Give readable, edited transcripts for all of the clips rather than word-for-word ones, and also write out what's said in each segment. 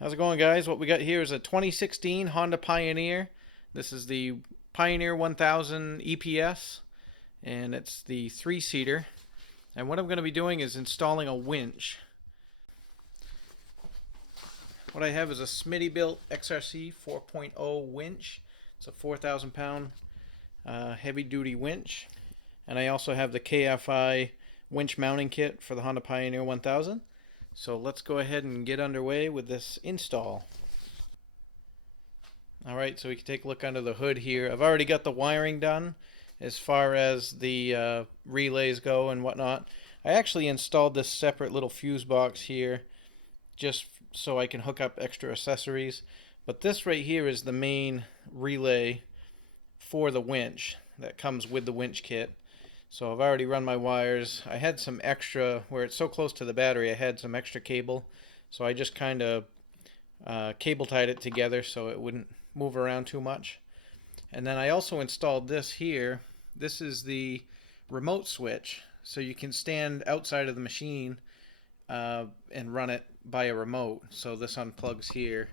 How's it going, guys? What we got here is a 2016 Honda Pioneer. This is the Pioneer 1000 EPS, and it's the three-seater. And what I'm going to be doing is installing a winch. What I have is a Smittybilt XRC 4.0 winch. It's a 4,000 pound heavy-duty winch. And I also have the KFI winch mounting kit for the Honda Pioneer 1000. So let's go ahead and get underway with this install. Alright, so we can take a look under the hood here. I've already got the wiring done as far as the relays go and whatnot. I actually installed this separate little fuse box here just so I can hook up extra accessories. But this right here is the main relay for the winch that comes with the winch kit. So I've already run my wires. I had some extra, where it's so close to the battery, I had some extra cable. So I just kind of cable tied it together so it wouldn't move around too much. And then I also installed this here. This is the remote switch. So you can stand outside of the machine and run it by a remote. So this unplugs here,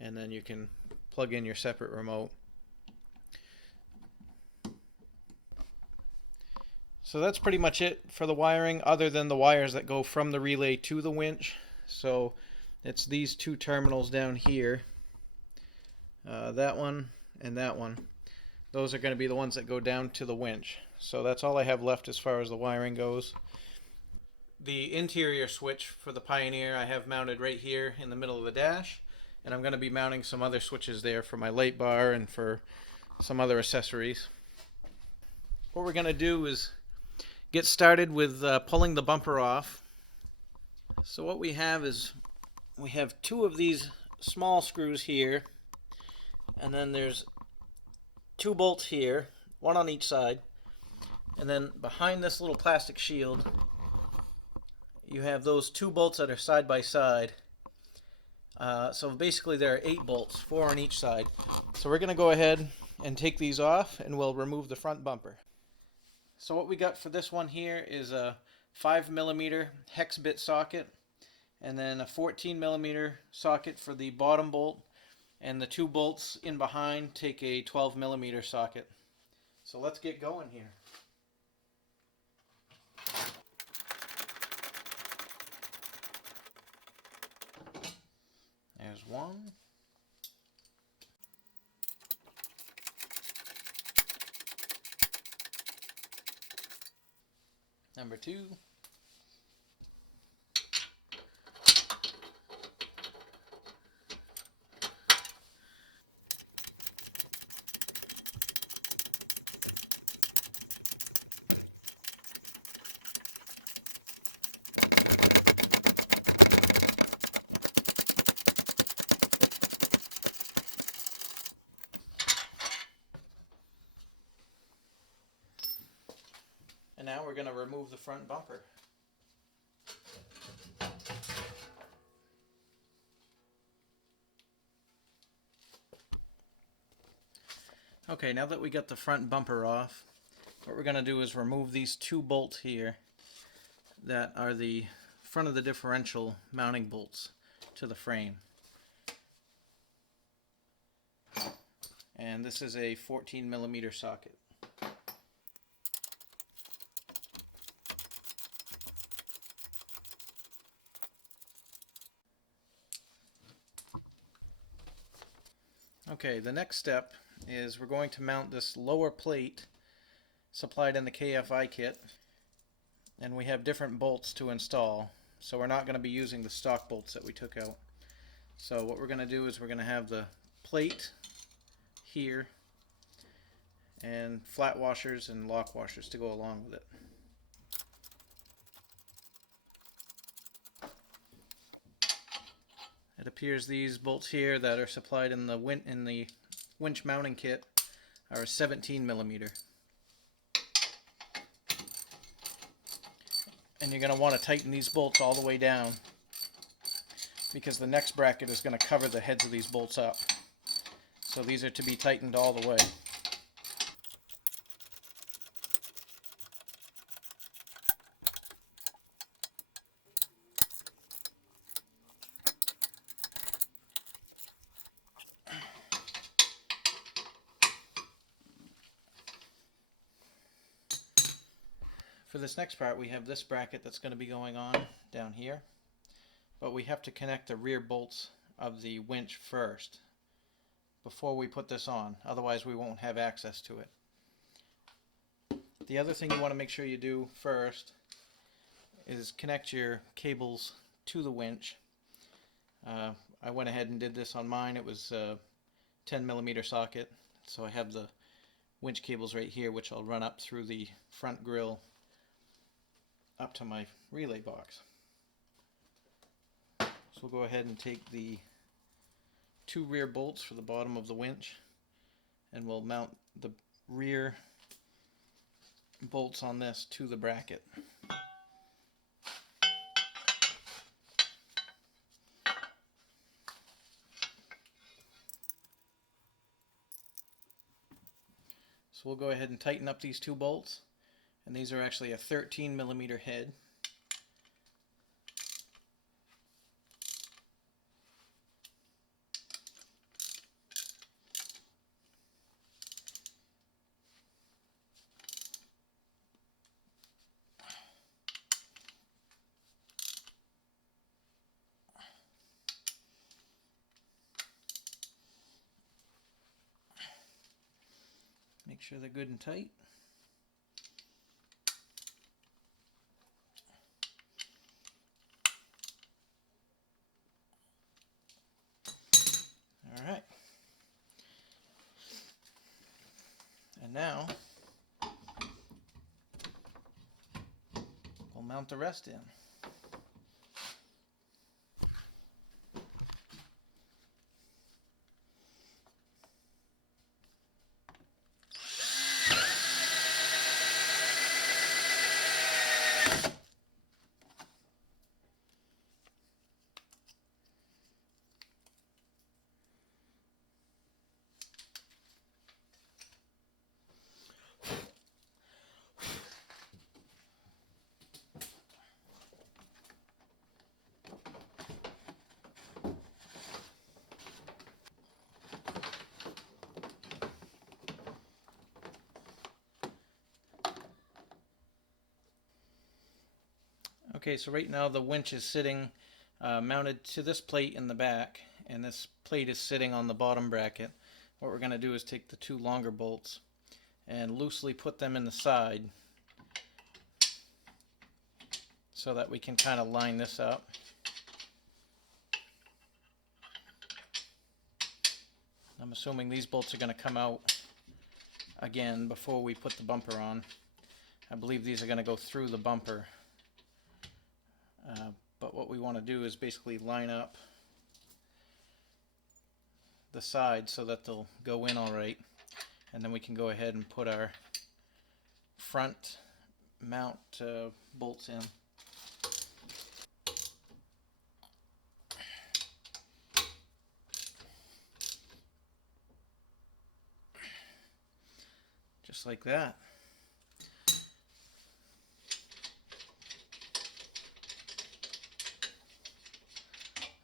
and then you can plug in your separate remote. So that's pretty much it for the wiring, other than the wires that go from the relay to the winch. So it's these two terminals down here, that one and that one. Those are going to be the ones that go down to the winch. So that's all I have left as far as the wiring goes. The interior switch for the Pioneer I have mounted right here in the middle of the dash, and I'm going to be mounting some other switches there for my light bar and for some other accessories. What we're going to do is get started with pulling the bumper off. So what we have is we have two of these small screws here, and then there's two bolts here, one on each side, and then behind this little plastic shield you have those two bolts that are side by side. So basically there are 8 bolts, 4 on each side. So we're going to go ahead and take these off, and we'll remove the front bumper. So what we got for this one here is a 5mm hex bit socket, and then a 14mm socket for the bottom bolt, and the 2 bolts in behind take a 12mm socket. So let's get going here. There's one. Number 2. And now we're going to remove the front bumper. Okay, now that we got the front bumper off, what we're going to do is remove these 2 bolts here that are the front of the differential mounting bolts to the frame. And this is a 14mm socket. Okay, the next step is we're going to mount this lower plate supplied in the KFI kit, and we have different bolts to install, so we're not going to be using the stock bolts that we took out. So what we're going to do is we're going to have the plate here and flat washers and lock washers to go along with it. It appears these bolts here that are supplied in the winch mounting kit are 17mm. And you're going to want to tighten these bolts all the way down, because the next bracket is going to cover the heads of these bolts up. So these are to be tightened all the way. For this next part, we have this bracket that's going to be going on down here, but we have to connect the rear bolts of the winch first before we put this on, otherwise we won't have access to it. The other thing you want to make sure you do first is connect your cables to the winch. I went ahead and did this on mine. It was a 10mm socket, so I have the winch cables right here, which I'll run up through the front grill up to my relay box. So we'll go ahead and take the 2 rear bolts for the bottom of the winch, and we'll mount the rear bolts on this to the bracket. So we'll go ahead and tighten up these 2 bolts, and these are actually a 13mm head. Make sure they're good and tight. Alright. And now we'll mount the rest in. Okay, so right now the winch is sitting mounted to this plate in the back, and this plate is sitting on the bottom bracket. What we're going to do is take the 2 longer bolts and loosely put them in the side so that we can kind of line this up. I'm assuming these bolts are going to come out again before we put the bumper on. I believe these are going to go through the bumper. But what we want to do is basically line up the sides so that they'll go in all right, and then we can go ahead and put our front mount bolts in. Just like that.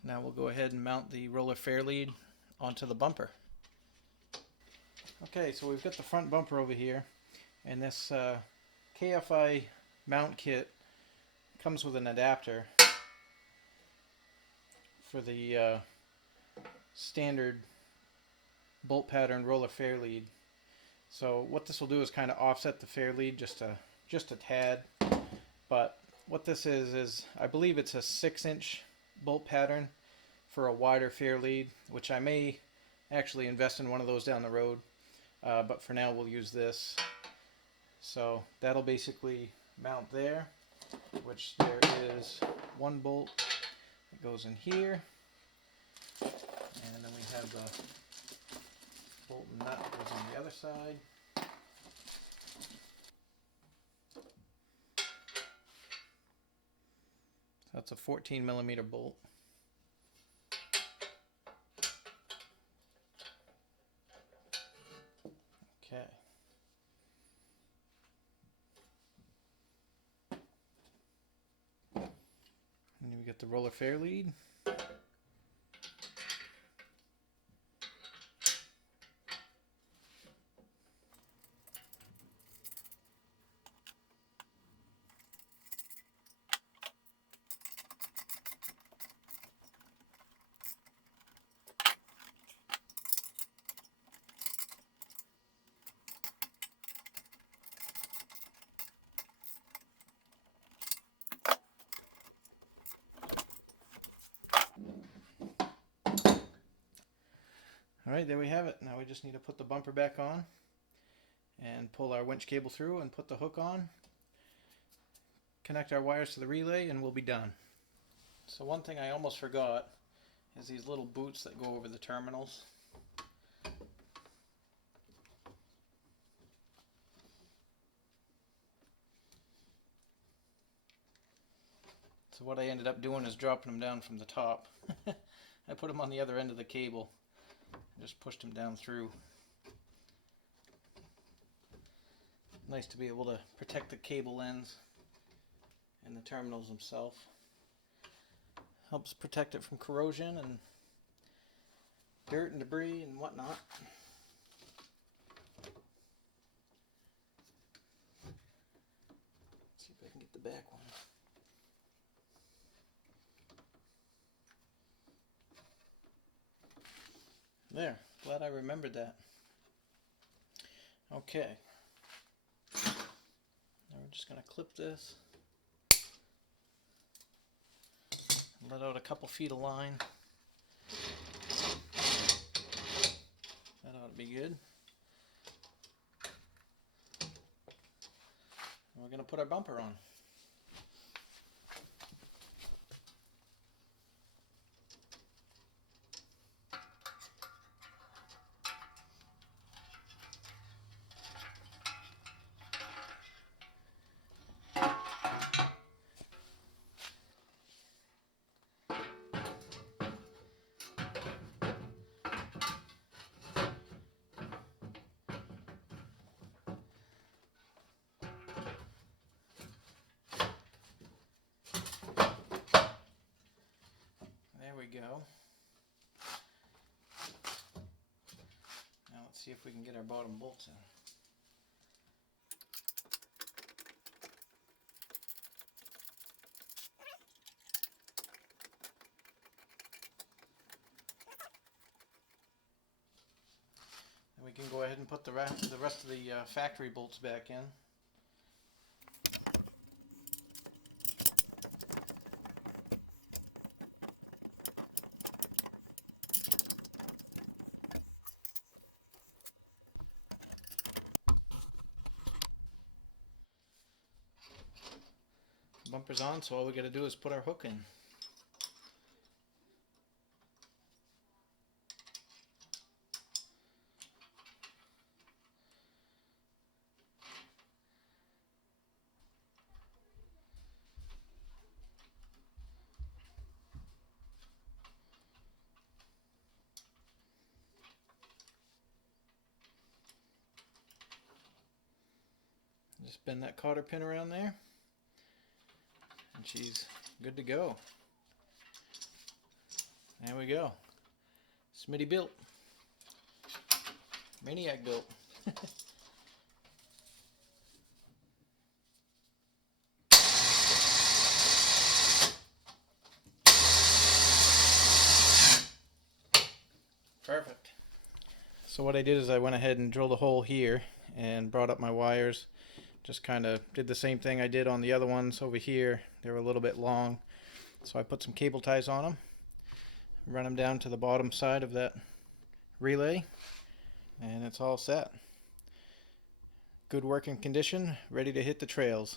Now we'll go ahead and mount the roller Fairlea onto the bumper. Okay, so we've got the front bumper over here, and this KFI mount kit comes with an adapter for the standard bolt pattern roller Fairlea. So what this will do is kind of offset the Fairlea just a tad. But what this is I believe it's a 6-inch bolt pattern for a wider Fairlea, which I may actually invest in one of those down the road. But for now we'll use this. So that'll basically mount there, which there is 1 bolt that goes in here, and then we have the bolt and nut that goes on the other side. So that's a 14mm bolt. Okay. And then we get the roller Fairlea. Alright, there we have it. Now we just need to put the bumper back on and pull our winch cable through and put the hook on, connect our wires to the relay, and we'll be done. So one thing I almost forgot is these little boots that go over the terminals. So what I ended up doing is dropping them down from the top. I put them on the other end of the cable and just pushed them down through. Nice to be able to protect the cable ends and the terminals themselves. Helps protect it from corrosion and dirt and debris and whatnot. Let's see if I can get the back one. There, glad I remembered that. Okay. Now we're just going to clip this. Let out a couple feet of line. That ought to be good. We're going to put our bumper on. There we go. Now let's see if we can get our bottom bolts in. And we can go ahead and put the rest of the factory bolts back in. Bumper's on, so all we got to do is put our hook in. Just bend that cotter pin around there, and she's good to go. There we go. Smittybilt. Maineyak built. Perfect. So what I did is I went ahead and drilled a hole here and brought up my wires. Just kind of did the same thing I did on the other ones over here. They were a little bit long, so I put some cable ties on them, run them down to the bottom side of that relay, and it's all set. Good working condition, ready to hit the trails.